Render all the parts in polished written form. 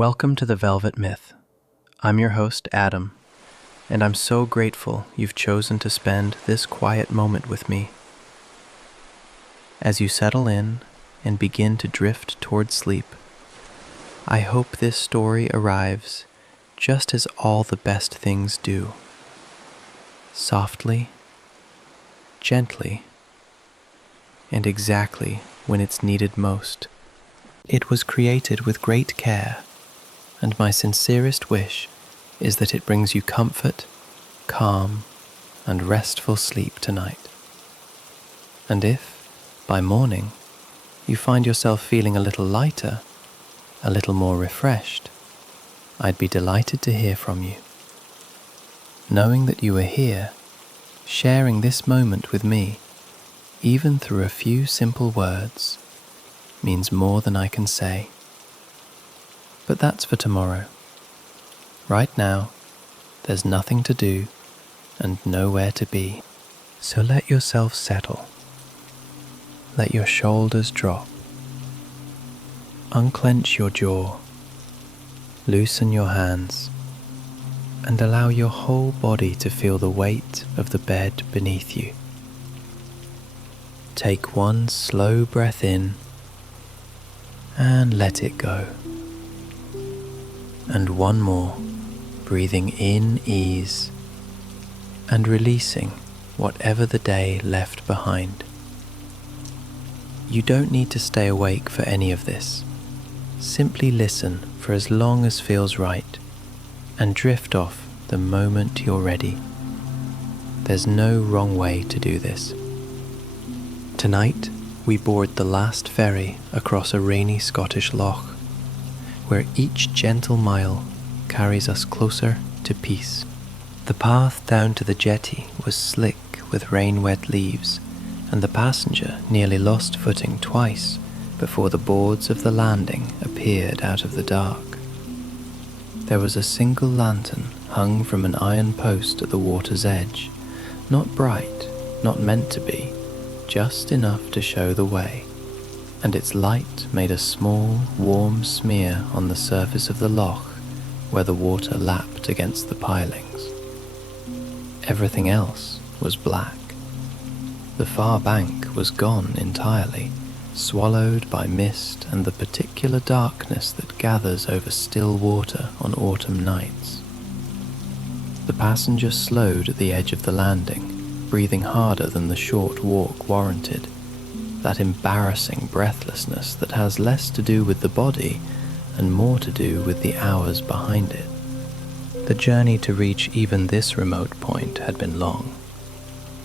Welcome to the Velvet Myth. I'm your host, Adam, and I'm so grateful you've chosen to spend this quiet moment with me. As you settle in and begin to drift toward sleep, I hope this story arrives just as all the best things do. Softly, gently, and exactly when it's needed most. It was created with great care, and my sincerest wish is that it brings you comfort, calm, and restful sleep tonight. And if, by morning, you find yourself feeling a little lighter, a little more refreshed, I'd be delighted to hear from you. Knowing that you are here, sharing this moment with me, even through a few simple words, means more than I can say. But that's for tomorrow. Right now, there's nothing to do and nowhere to be. So let yourself settle. Let your shoulders drop. Unclench your jaw. Loosen your hands. And allow your whole body to feel the weight of the bed beneath you. Take one slow breath in and let it go. And one more, breathing in ease and releasing whatever the day left behind. You don't need to stay awake for any of this. Simply listen for as long as feels right and drift off the moment you're ready. There's no wrong way to do this. Tonight, we board the last ferry across a rainy Scottish loch, where each gentle mile carries us closer to peace. The path down to the jetty was slick with rain-wet leaves, and the passenger nearly lost footing twice before the boards of the landing appeared out of the dark. There was a single lantern hung from an iron post at the water's edge, not bright, not meant to be, just enough to show the way, and its light made a small, warm smear on the surface of the loch where the water lapped against the pilings. Everything else was black. The far bank was gone entirely, swallowed by mist and the particular darkness that gathers over still water on autumn nights. The passenger slowed at the edge of the landing, breathing harder than the short walk warranted, that embarrassing breathlessness that has less to do with the body and more to do with the hours behind it. The journey to reach even this remote point had been long.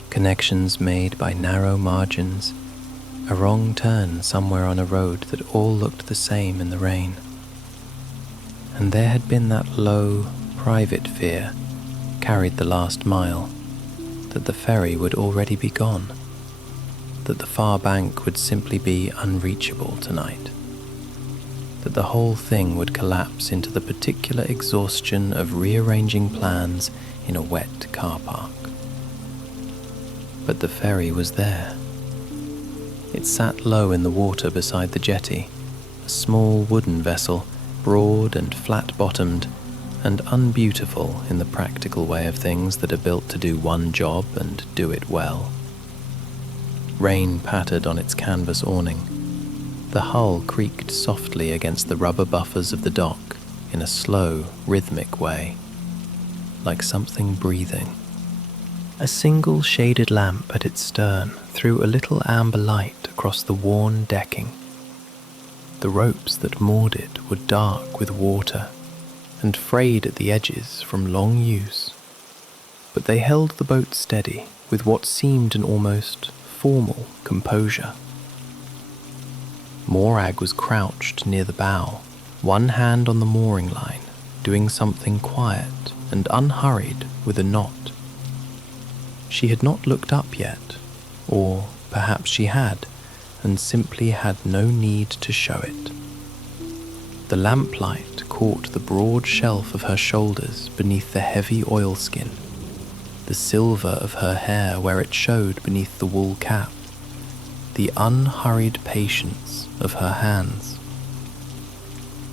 Connections made by narrow margins, a wrong turn somewhere on a road that all looked the same in the rain. And there had been that low, private fear, carried the last mile, that the ferry would already be gone, that the far bank would simply be unreachable tonight, that the whole thing would collapse into the particular exhaustion of rearranging plans in a wet car park. But the ferry was there. It sat low in the water beside the jetty, a small wooden vessel, broad and flat-bottomed, and unbeautiful in the practical way of things that are built to do one job and do it well. Rain pattered on its canvas awning. The hull creaked softly against the rubber buffers of the dock in a slow, rhythmic way, like something breathing. A single shaded lamp at its stern threw a little amber light across the worn decking. The ropes that moored it were dark with water and frayed at the edges from long use, but they held the boat steady with what seemed an almost formal composure. Morag was crouched near the bow, one hand on the mooring line, doing something quiet and unhurried with a knot. She had not looked up yet, or perhaps she had, and simply had no need to show it. The lamplight caught the broad shelf of her shoulders beneath the heavy oilskin, the silver of her hair where it showed beneath the wool cap, the unhurried patience of her hands.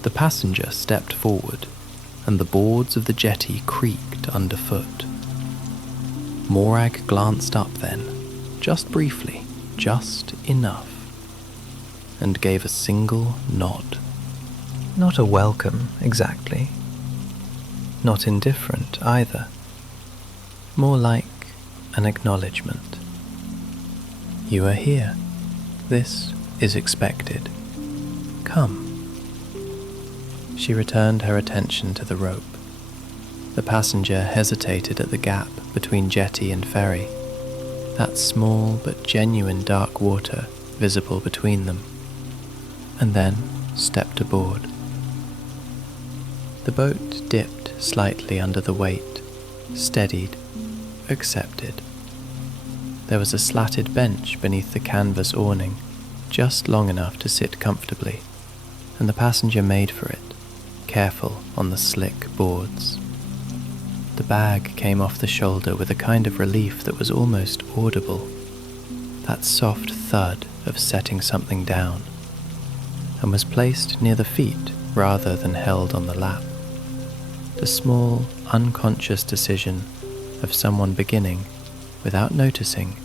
The passenger stepped forward, and the boards of the jetty creaked underfoot. Morag glanced up then, just briefly, just enough, and gave a single nod. Not a welcome, exactly. Not indifferent, either. More like an acknowledgement. You are here. This is expected. Come. She returned her attention to the rope. The passenger hesitated at the gap between jetty and ferry, that small but genuine dark water visible between them, and then stepped aboard. The boat dipped slightly under the weight, steadied, accepted. There was a slatted bench beneath the canvas awning, just long enough to sit comfortably, and the passenger made for it, careful on the slick boards. The bag came off the shoulder with a kind of relief that was almost audible, that soft thud of setting something down, and was placed near the feet rather than held on the lap. The small, unconscious decision of someone beginning, without noticing,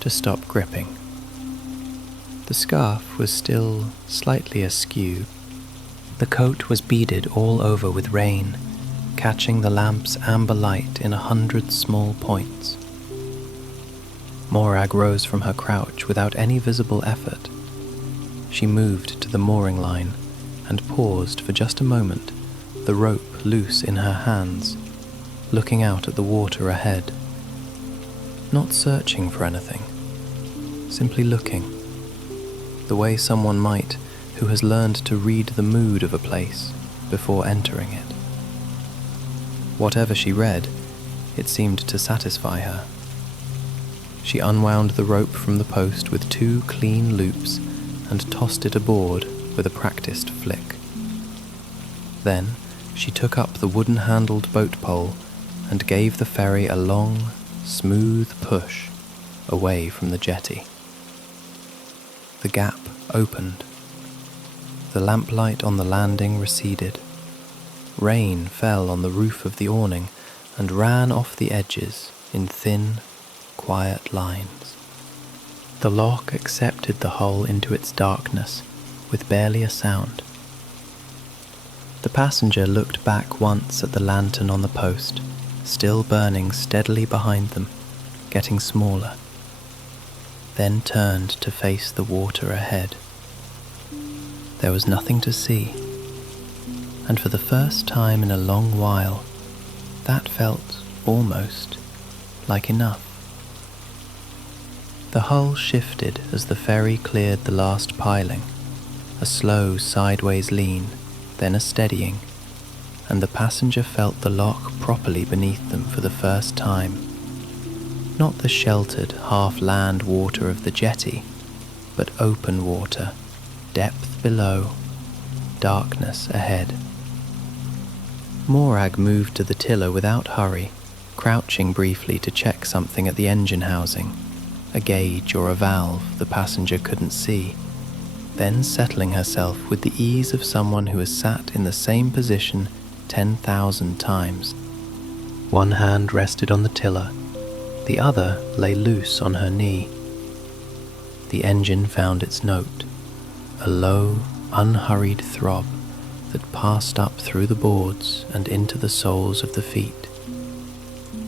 to stop gripping. The scarf was still slightly askew. The coat was beaded all over with rain, catching the lamp's amber light in 100 small points. Morag rose from her crouch without any visible effort. She moved to the mooring line and paused for just a moment, the rope loose in her hands, looking out at the water ahead. Not searching for anything, simply looking, the way someone might who has learned to read the mood of a place before entering it. Whatever she read, it seemed to satisfy her. She unwound the rope from the post with 2 clean loops and tossed it aboard with a practiced flick. Then she took up the wooden-handled boat pole and gave the ferry a long, smooth push away from the jetty. The gap opened. The lamplight on the landing receded. Rain fell on the roof of the awning and ran off the edges in thin, quiet lines. The Loch accepted the hull into its darkness with barely a sound. The passenger looked back once at the lantern on the post, still burning steadily behind them, getting smaller, then turned to face the water ahead. There was nothing to see, and for the first time in a long while, that felt almost like enough. The hull shifted as the ferry cleared the last piling, a slow sideways lean, then a steadying, and the passenger felt the loch properly beneath them for the first time. Not the sheltered half-land water of the jetty, but open water, depth below, darkness ahead. Morag moved to the tiller without hurry, crouching briefly to check something at the engine housing, a gauge or a valve the passenger couldn't see, then settling herself with the ease of someone who has sat in the same position 10,000 times. One hand rested on the tiller, the other lay loose on her knee. The engine found its note, a low, unhurried throb that passed up through the boards and into the soles of the feet.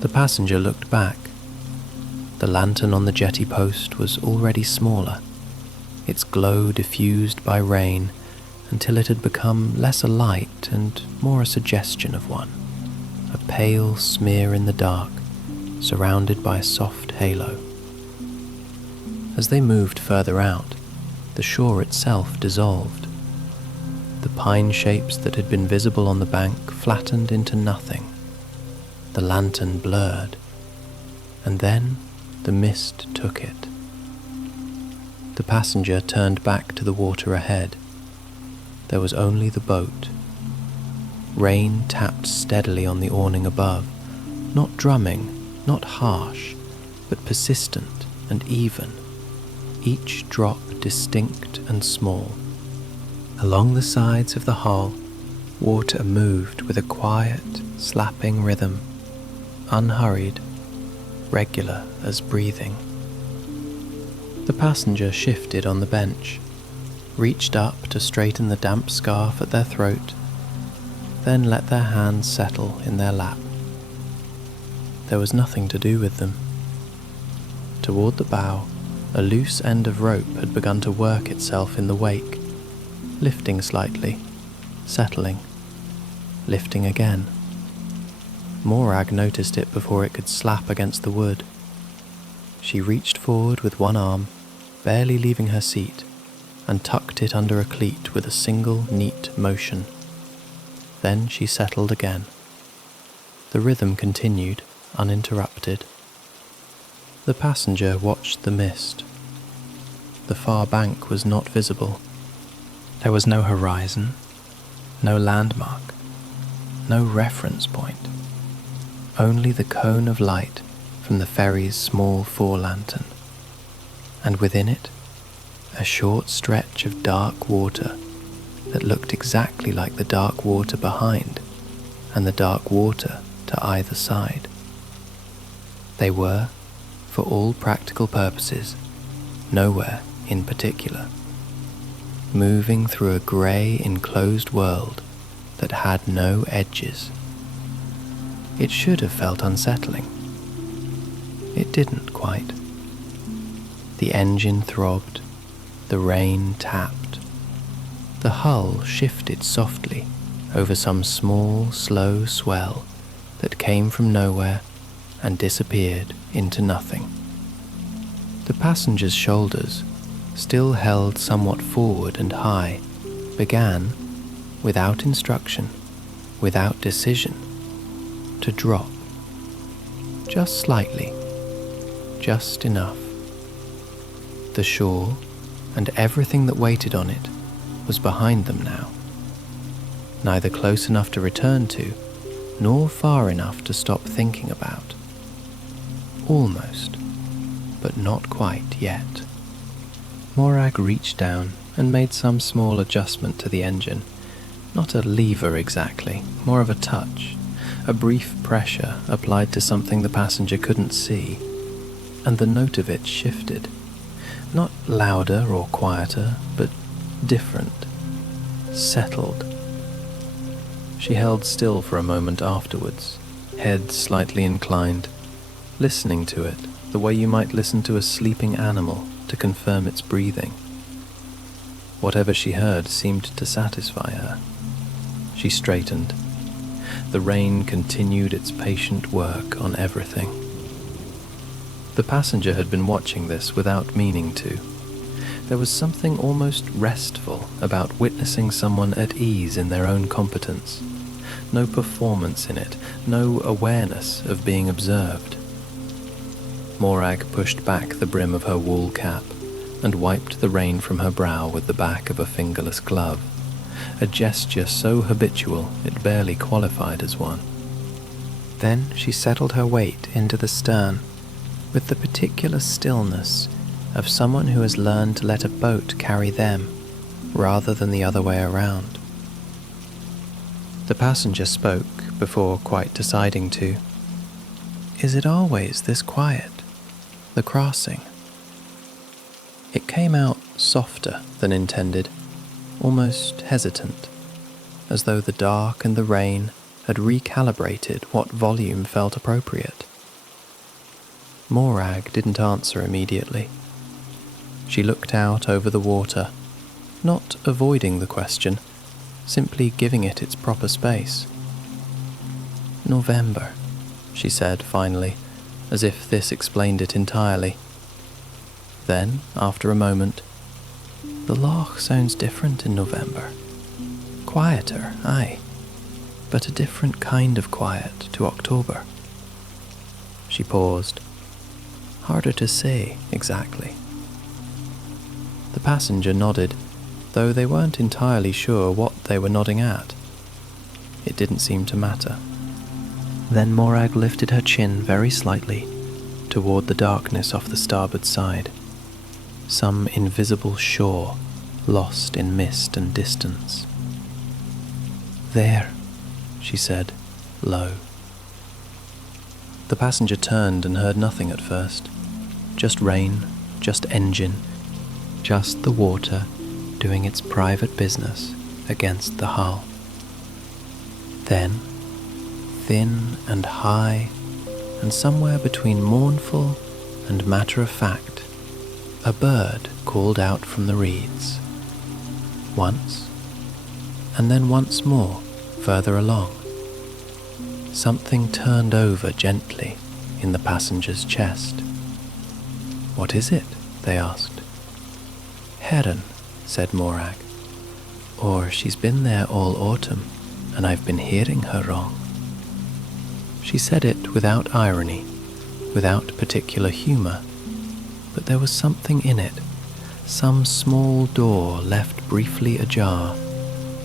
The passenger looked back. The lantern on the jetty post was already smaller, its glow diffused by rain until it had become less a light and more a suggestion of one, a pale smear in the dark, surrounded by a soft halo. As they moved further out, the shore itself dissolved. The pine shapes that had been visible on the bank flattened into nothing. The lantern blurred, and then the mist took it. The passenger turned back to the water ahead. There was only the boat. Rain tapped steadily on the awning above, not drumming, not harsh, but persistent and even, each drop distinct and small. Along the sides of the hull, Water moved with a quiet, slapping rhythm, unhurried, regular as breathing. The passenger shifted on the bench, reached up to straighten the damp scarf at their throat, then let their hands settle in their lap. There was nothing to do with them. Toward the bow, a loose end of rope had begun to work itself in the wake, lifting slightly, settling, lifting again. Morag noticed it before it could slap against the wood. She reached forward with one arm, barely leaving her seat, and tucked it under a cleat with a single neat motion. Then she settled again. The rhythm continued, uninterrupted. The passenger watched the mist. The far bank was not visible. There was no horizon, no landmark, no reference point. Only the cone of light from the ferry's small fore-lantern, and within it, a short stretch of dark water that looked exactly like the dark water behind and the dark water to either side. They were, for all practical purposes, nowhere in particular, moving through a grey enclosed world that had no edges. It should have felt unsettling. It didn't quite. The engine throbbed, the rain tapped. The hull shifted softly over some small, slow swell that came from nowhere and disappeared into nothing. The passenger's shoulders, still held somewhat forward and high, began, without instruction, without decision, to drop. Just slightly, just enough. The shore and everything that waited on it was behind them now, neither close enough to return to, nor far enough to stop thinking about. Almost, but not quite yet. Morag reached down and made some small adjustment to the engine. Not a lever exactly, more of a touch, a brief pressure applied to something the passenger couldn't see, and the note of it shifted. Not louder or quieter, but different, settled. She held still for a moment afterwards, head slightly inclined, listening to it the way you might listen to a sleeping animal to confirm its breathing. Whatever she heard seemed to satisfy her. She straightened. The rain continued its patient work on everything. The passenger had been watching this without meaning to. There was something almost restful about witnessing someone at ease in their own competence. No performance in it, no awareness of being observed. Morag pushed back the brim of her wool cap and wiped the rain from her brow with the back of a fingerless glove, a gesture so habitual it barely qualified as one. Then she settled her weight into the stern with the particular stillness of someone who has learned to let a boat carry them rather than the other way around. The passenger spoke before quite deciding to. "Is it always this quiet? The crossing?" It came out softer than intended, almost hesitant, as though the dark and the rain had recalibrated what volume felt appropriate. Morag didn't answer immediately. She looked out over the water, not avoiding the question, simply giving it its proper space. "November," she said finally, as if this explained it entirely. Then, after a moment, "The Loch sounds different in November. Quieter, aye, but a different kind of quiet to October." She paused. "Harder to say, exactly." The passenger nodded, though they weren't entirely sure what they were nodding at. It didn't seem to matter. Then Morag lifted her chin very slightly toward the darkness off the starboard side, some invisible shore lost in mist and distance. There, she said, low. The passenger turned and heard nothing at first. Just rain, just engine, just the water doing its private business against the hull. Then, thin and high, and somewhere between mournful and matter-of-fact, a bird called out from the reeds. Once, and then once more, further along. Something turned over gently in the passenger's chest. "What is it?" they asked. "Heron," said Morag. "Or she's been there all autumn, and I've been hearing her wrong." She said it without irony, without particular humour, but there was something in it, some small door left briefly ajar,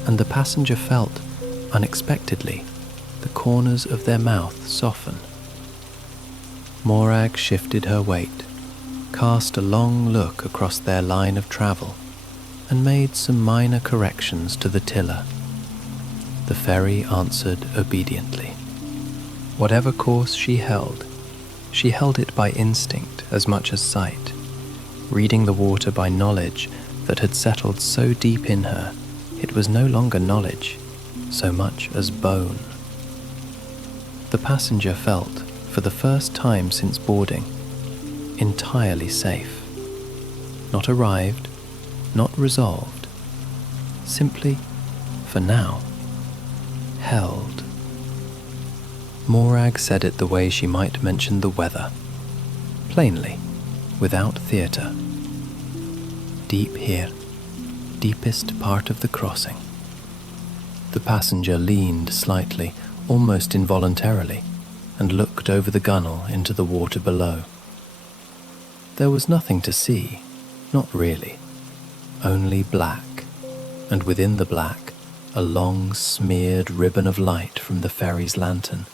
and the passenger felt, unexpectedly, the corners of their mouth soften. Morag shifted her weight, cast a long look across their line of travel, and made some minor corrections to the tiller. The ferry answered obediently. Whatever course she held it by instinct as much as sight, reading the water by knowledge that had settled so deep in her it was no longer knowledge, so much as bone. The passenger felt, for the first time since boarding, entirely safe. Not arrived, not resolved, simply, for now, held. Morag said it the way she might mention the weather, plainly, without theatre. Deep here, deepest part of the crossing. The passenger leaned slightly, almost involuntarily, and looked over the gunwale into the water below. There was nothing to see, not really, only black, and within the black, a long smeared ribbon of light from the ferry's lantern,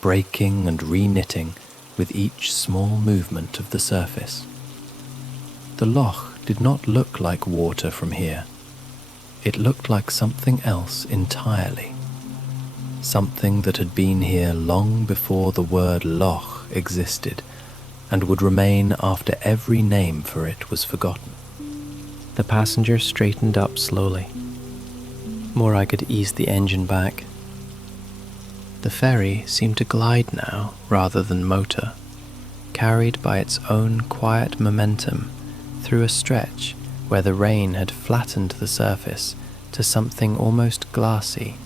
breaking and re-knitting with each small movement of the surface. The Loch did not look like water from here. It looked like something else entirely. Something that had been here long before the word Loch existed, and would remain after every name for it was forgotten. The passenger straightened up slowly. Morag had eased the engine back. The ferry seemed to glide now rather than motor, carried by its own quiet momentum through a stretch where the rain had flattened the surface to something almost glassy,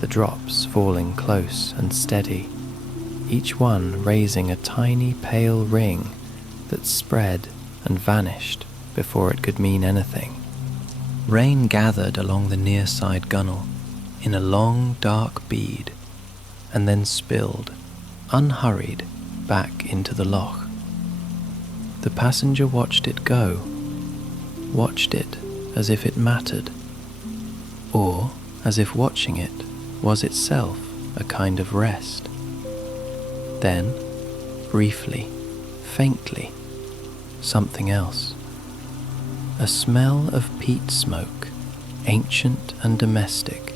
the drops falling close and steady, each one raising a tiny pale ring that spread and vanished before it could mean anything. Rain gathered along the near side gunwale in a long dark bead, and then spilled, unhurried, back into the Loch. The passenger watched it go, watched it as if it mattered, or as if watching it was itself a kind of rest. Then, briefly, faintly, something else. A smell of peat smoke, ancient and domestic,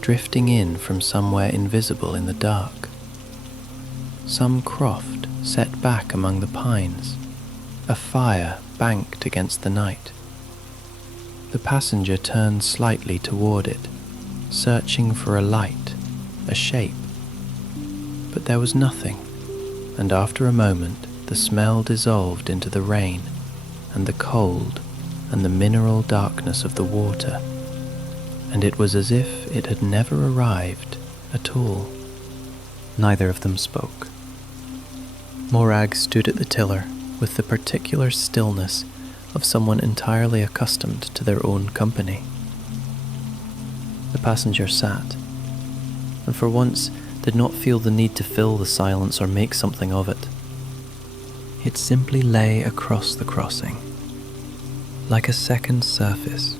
drifting in from somewhere invisible in the dark. Some croft set back among the pines, a fire banked against the night. The passenger turned slightly toward it, searching for a light, a shape. But there was nothing, and after a moment the smell dissolved into the rain and the cold and the mineral darkness of the water, and it was as if it had never arrived at all. Neither of them spoke. Morag stood at the tiller with the particular stillness of someone entirely accustomed to their own company. The passenger sat, and for once did not feel the need to fill the silence or make something of it. It simply lay across the crossing, like a second surface,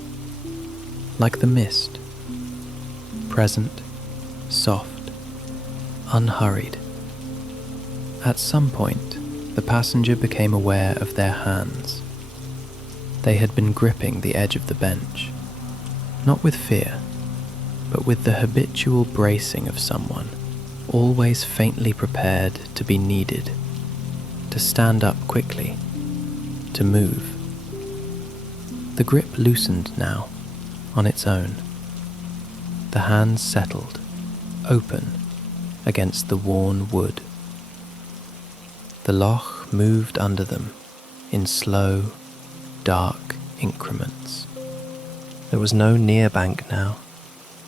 like the mist, present, soft, unhurried. At some point, the passenger became aware of their hands. They had been gripping the edge of the bench, not with fear, but with the habitual bracing of someone always faintly prepared to be needed, to stand up quickly, to move. The grip loosened now, on its own. The hands settled, open, against the worn wood. The loch moved under them in slow, dark increments. There was no near bank now,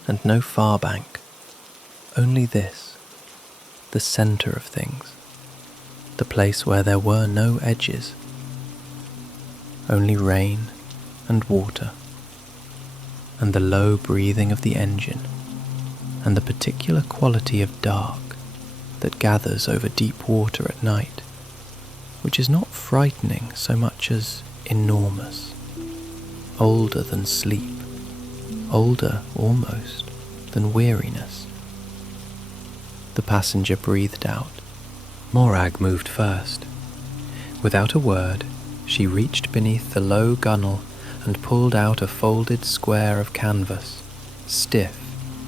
and no far bank. Only this, the centre of things, the place where there were no edges. Only rain and water, and the low breathing of the engine, and the particular quality of dark that gathers over deep water at night, which is not frightening so much as enormous, older than sleep, older almost than weariness. The passenger breathed out. Morag moved first. Without a word, she reached beneath the low gunwale and pulled out a folded square of canvas, stiff,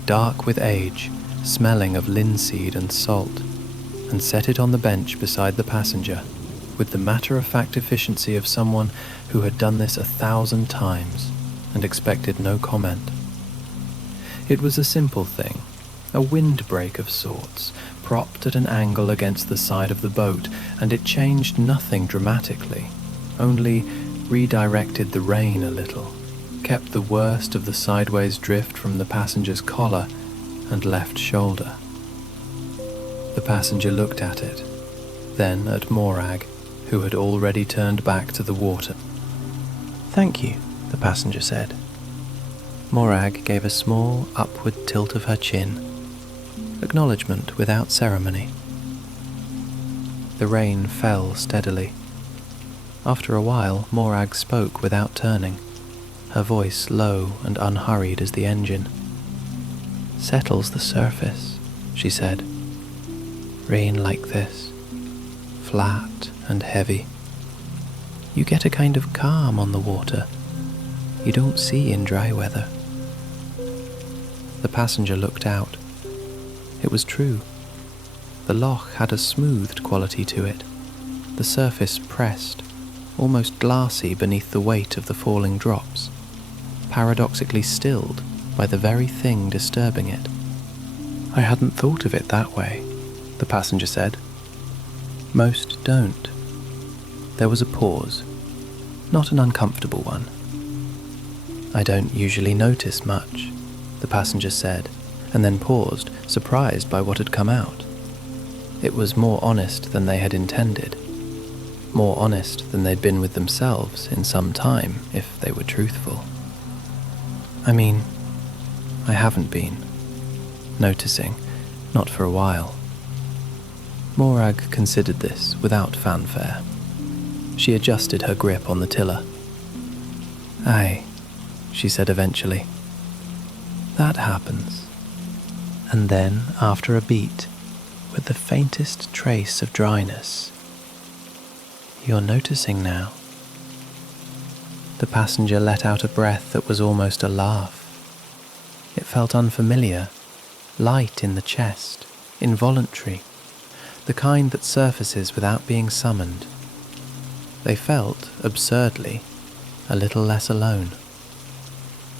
dark with age, smelling of linseed and salt, and set it on the bench beside the passenger, with the matter-of-fact efficiency of someone who had done this 1,000 times and expected no comment. It was a simple thing, a windbreak of sorts, propped at an angle against the side of the boat, and it changed nothing dramatically, only redirected the rain a little, kept the worst of the sideways drift from the passenger's collar and left shoulder. The passenger looked at it, then at Morag, who had already turned back to the water. "Thank you," the passenger said. Morag gave a small upward tilt of her chin, acknowledgement without ceremony. The rain fell steadily. After a while, Morag spoke without turning, her voice low and unhurried as the engine. "Settles the surface," she said. "Rain like this, flat and heavy. You get a kind of calm on the water you don't see in dry weather." The passenger looked out. It was true. The loch had a smoothed quality to it, the surface pressed, almost glassy beneath the weight of the falling drops, paradoxically stilled by the very thing disturbing it. "I hadn't thought of it that way," the passenger said. "Most don't." There was a pause, not an uncomfortable one. "I don't usually notice much," the passenger said, and then paused, surprised by what had come out. It was more honest than they had intended, more honest than they'd been with themselves in some time, if they were truthful. "I mean, I haven't been noticing, not for a while." Morag considered this without fanfare. She adjusted her grip on the tiller. "Aye," she said eventually. "That happens." And then, after a beat, with the faintest trace of dryness, "You're noticing now." The passenger let out a breath that was almost a laugh. It felt unfamiliar, light in the chest, involuntary, the kind that surfaces without being summoned. They felt, absurdly, a little less alone.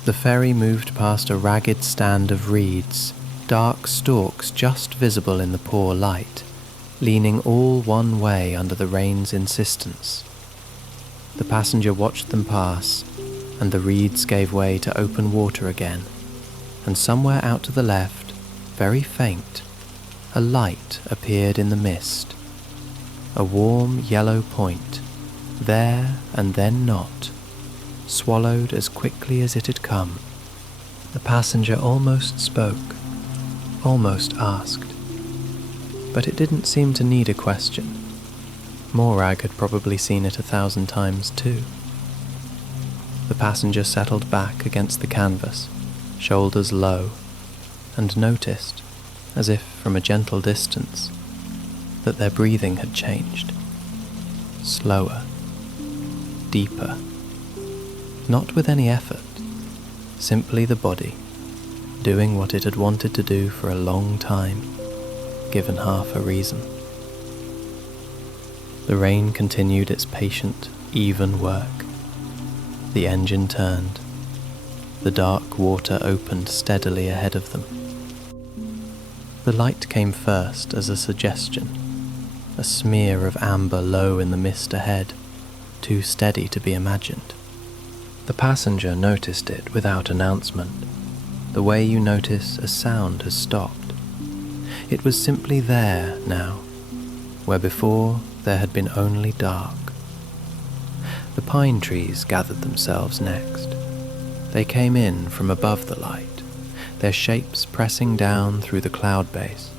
The ferry moved past a ragged stand of reeds, dark stalks just visible in the poor light, leaning all one way under the rain's insistence. The passenger watched them pass, and the reeds gave way to open water again, and somewhere out to the left, very faint, a light appeared in the mist. A warm yellow point, there and then not, swallowed as quickly as it had come. The passenger almost spoke, almost asked, but it didn't seem to need a question. Morag had probably seen it 1,000 times too. The passenger settled back against the canvas, shoulders low, and noticed, as if from a gentle distance, that their breathing had changed. Slower, deeper, not with any effort, simply the body, doing what it had wanted to do for a long time, given half a reason. The rain continued its patient, even work. The engine turned. The dark water opened steadily ahead of them. The light came first as a suggestion, a smear of amber low in the mist ahead, too steady to be imagined. The passenger noticed it without announcement, the way you notice a sound has stopped. It was simply there now, where before there had been only dark. The pine trees gathered themselves next. They came in from above the light, their shapes pressing down through the cloud base,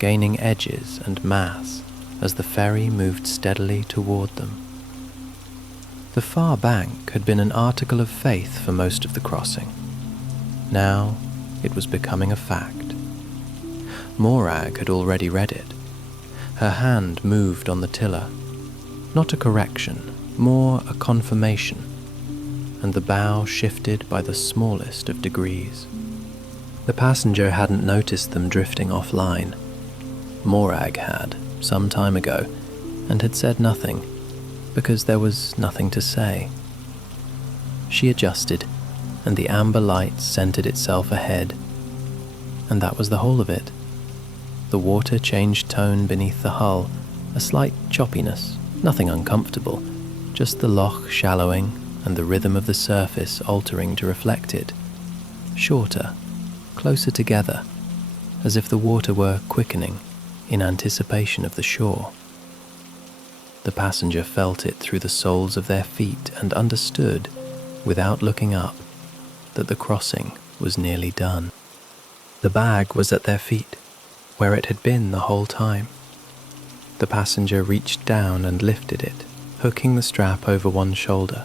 gaining edges and mass as the ferry moved steadily toward them. The far bank had been an article of faith for most of the crossing. Now it was becoming a fact. Morag had already read it. Her hand moved on the tiller, not a correction, more a confirmation, and the bow shifted by the smallest of degrees. The passenger hadn't noticed them drifting offline. Morag had, some time ago, and had said nothing, because there was nothing to say. She adjusted, and the amber light centered itself ahead, and that was the whole of it. The water changed tone beneath the hull, a slight choppiness, nothing uncomfortable, just the loch shallowing and the rhythm of the surface altering to reflect it. Shorter, closer together, as if the water were quickening in anticipation of the shore. The passenger felt it through the soles of their feet and understood, without looking up, that the crossing was nearly done. The bag was at their feet, where it had been the whole time. The passenger reached down and lifted it, hooking the strap over one shoulder.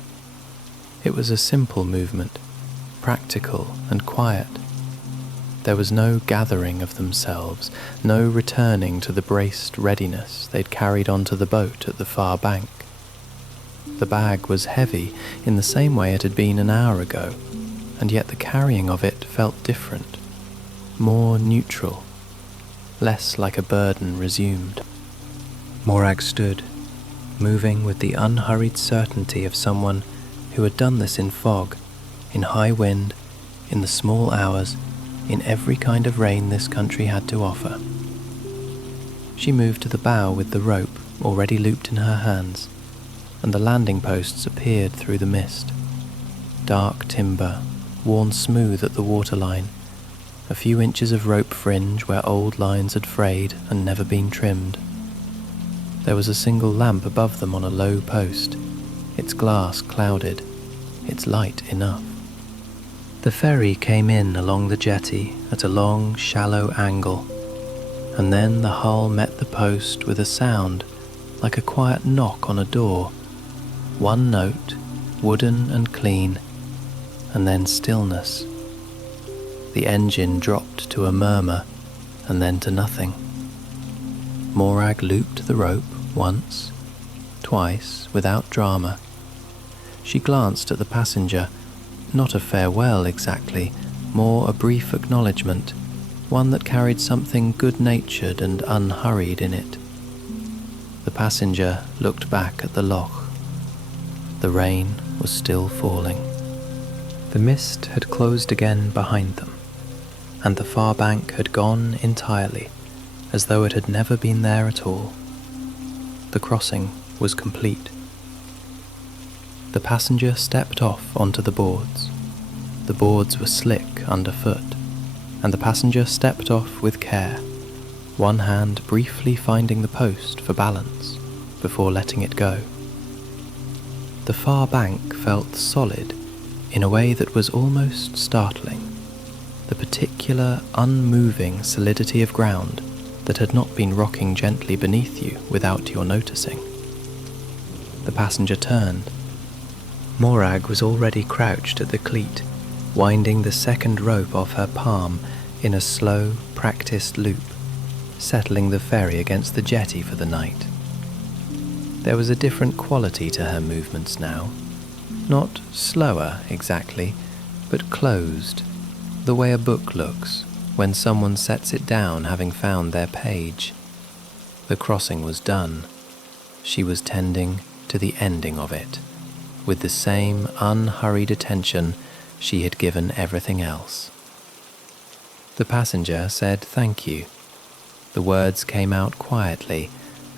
It was a simple movement, practical and quiet. There was no gathering of themselves, no returning to the braced readiness they'd carried onto the boat at the far bank. The bag was heavy in the same way it had been an hour ago, and yet the carrying of it felt different, more neutral, less like a burden resumed. Morag stood, moving with the unhurried certainty of someone who had done this in fog, in high wind, in the small hours, in every kind of rain this country had to offer. She moved to the bow with the rope already looped in her hands, and the landing posts appeared through the mist. Dark timber, worn smooth at the waterline, a few inches of rope fringe where old lines had frayed and never been trimmed. There was a single lamp above them on a low post, its glass clouded, its light enough. The ferry came in along the jetty at a long, shallow angle, and then the hull met the post with a sound like a quiet knock on a door. One note, wooden and clean, and then stillness. The engine dropped to a murmur, and then to nothing. Morag looped the rope once, twice, without drama. She glanced at the passenger, not a farewell exactly, more a brief acknowledgement, one that carried something good-natured and unhurried in it. The passenger looked back at the loch. The rain was still falling. The mist had closed again behind them, and the far bank had gone entirely, as though it had never been there at all. The crossing was complete. The passenger stepped off onto the boards. The boards were slick underfoot, and the passenger stepped off with care, one hand briefly finding the post for balance before letting it go. The far bank felt solid in a way that was almost startling, the particular unmoving solidity of ground that had not been rocking gently beneath you without your noticing. The passenger turned. Morag was already crouched at the cleat, winding the second rope off her palm in a slow, practiced loop, settling the ferry against the jetty for the night. There was a different quality to her movements now, not slower exactly, but closed, the way a book looks when someone sets it down having found their page. The crossing was done. She was tending to the ending of it, with the same unhurried attention she had given everything else. The passenger said thank you. The words came out quietly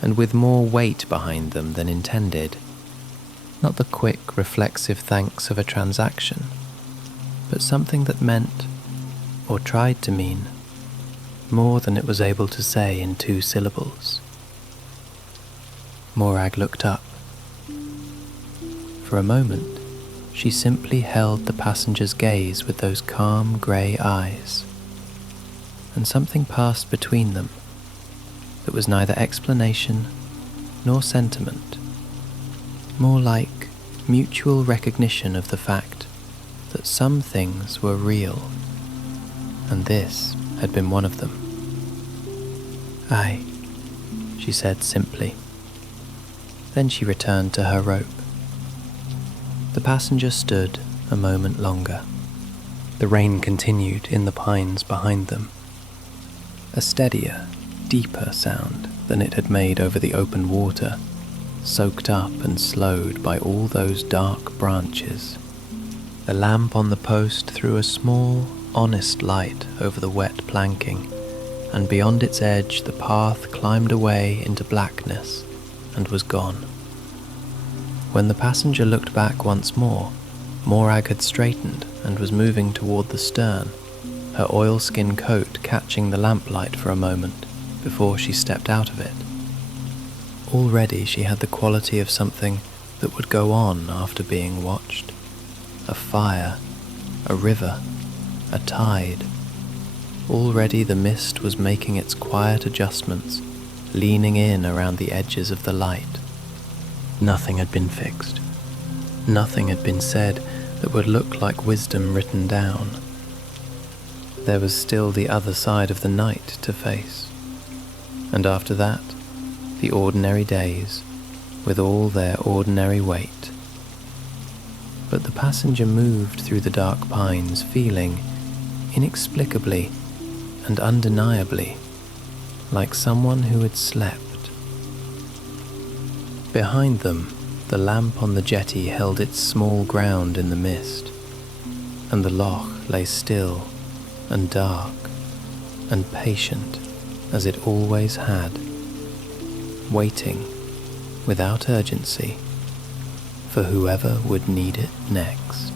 and with more weight behind them than intended. Not the quick, reflexive thanks of a transaction, but something that meant, or tried to mean, more than it was able to say in 2 syllables. Morag looked up. For a moment, she simply held the passenger's gaze with those calm grey eyes, and something passed between them that was neither explanation nor sentiment, more like mutual recognition of the fact that some things were real, and this had been one of them. "Aye," she said simply. Then she returned to her rope. The passenger stood a moment longer. The rain continued in the pines behind them, a steadier, deeper sound than it had made over the open water, soaked up and slowed by all those dark branches. The lamp on the post threw a small, honest light over the wet planking, and beyond its edge the path climbed away into blackness and was gone. When the passenger looked back once more, Morag had straightened and was moving toward the stern, her oilskin coat catching the lamplight for a moment before she stepped out of it. Already she had the quality of something that would go on after being watched. A fire, a river, a tide. Already the mist was making its quiet adjustments, leaning in around the edges of the light. Nothing had been fixed. Nothing had been said that would look like wisdom written down. There was still the other side of the night to face. And after that, the ordinary days, with all their ordinary weight. But the passenger moved through the dark pines feeling, inexplicably and undeniably, like someone who had slept. Behind them, the lamp on the jetty held its small ground in the mist, and the loch lay still and dark and patient as it always had, waiting without urgency for whoever would need it next.